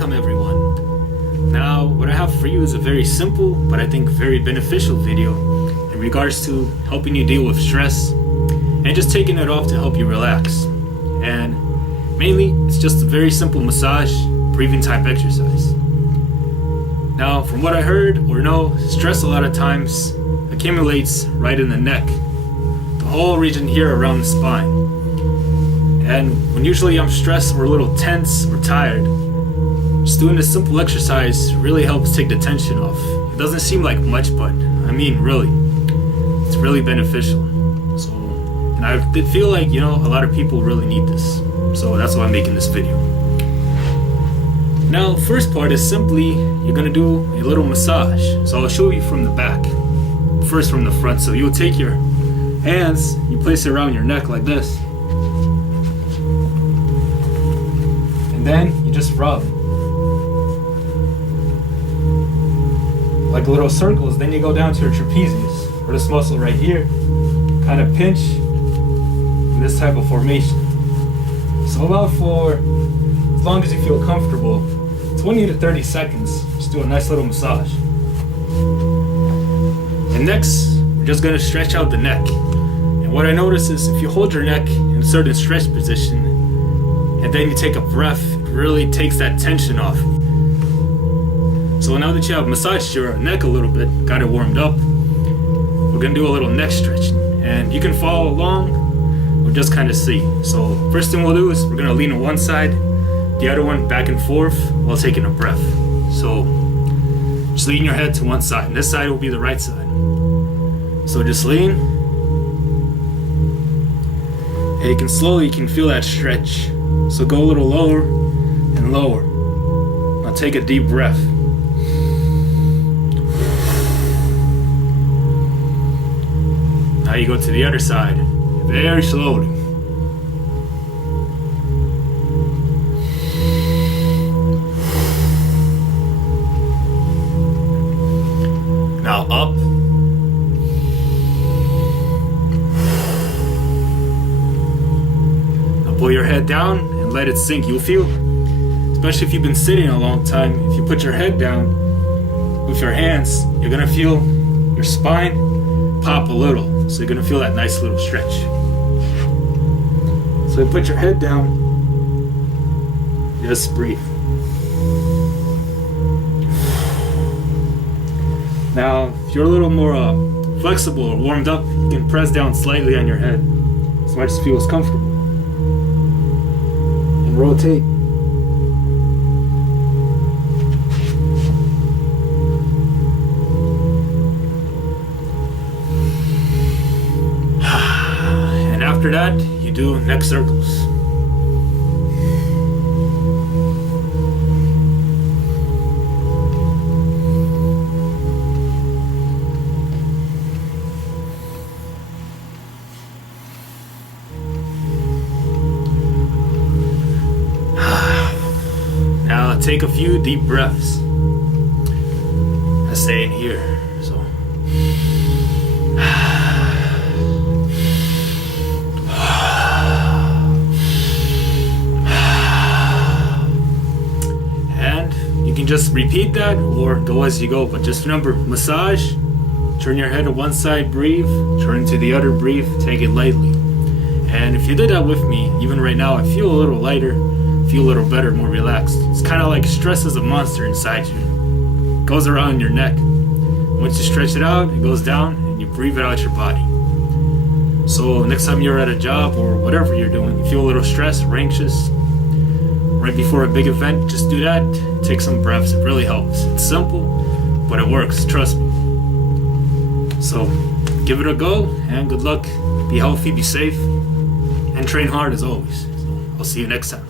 Welcome everyone. Now what I have for you is a very simple but I think very beneficial video in regards to helping you deal with stress and just taking it off to help you relax. And mainly it's just a very simple massage, breathing type exercise. Now from what I heard or know, stress a lot of times accumulates right in the neck, the whole region here around the spine. And when usually I'm stressed or a little tense or tired, just doing this simple exercise really helps take the tension off. It doesn't seem like much, but I mean really, it's really beneficial. So, and I did feel like, a lot of people really need this. So that's why I'm making this video. Now, first part is simply, you're gonna do a little massage. So I'll show you from the back, first from the front. So you'll take your hands, you place it around your neck like this. And then you just rub like little circles. Then you go down to your trapezius, or this muscle right here, kind of pinch in this type of formation. So about for as long as you feel comfortable, 20 to 30 seconds, just do a nice little massage. And next, we're just gonna stretch out the neck. And what I notice is if you hold your neck in a certain stretch position, and then you take a breath, it really takes that tension off. So now that you have massaged your neck a little bit, got it warmed up, we're gonna do a little neck stretch. And you can follow along or just kind of see. So first thing we'll do is we're gonna lean on one side, the other one back and forth while taking a breath. So just lean your head to one side, and this side will be the right side. So just lean, and you can feel that stretch. So go a little lower and lower. Now take a deep breath. Now you go to the other side, very slowly. Now up. Now pull your head down and let it sink. You'll feel, especially if you've been sitting a long time, if you put your head down with your hands, you're gonna feel your spine pop a little. So you're gonna feel that nice little stretch. So you put your head down, just breathe. Now, if you're a little more flexible or warmed up, you can press down slightly on your head, so it just feels comfortable. And rotate. And after that, you do neck circles. Take a few deep breaths. I say in here. So and you can just repeat that or go as you go, but just remember, massage, turn your head to one side, breathe, turn to the other, breathe, take it lightly. And if you did that with me, even right now, I feel a little lighter, feel a little better, more relaxed. It's kind of like stress is a monster inside you. It goes around your neck. Once you stretch it out, it goes down and you breathe it out your body. So next time you're at a job or whatever you're doing, you feel a little stressed or anxious, right before a big event, just do that. Take some breaths. It really helps. It's simple, but it works. Trust me. So give it a go and good luck. Be healthy, be safe, and train hard as always. So I'll see you next time.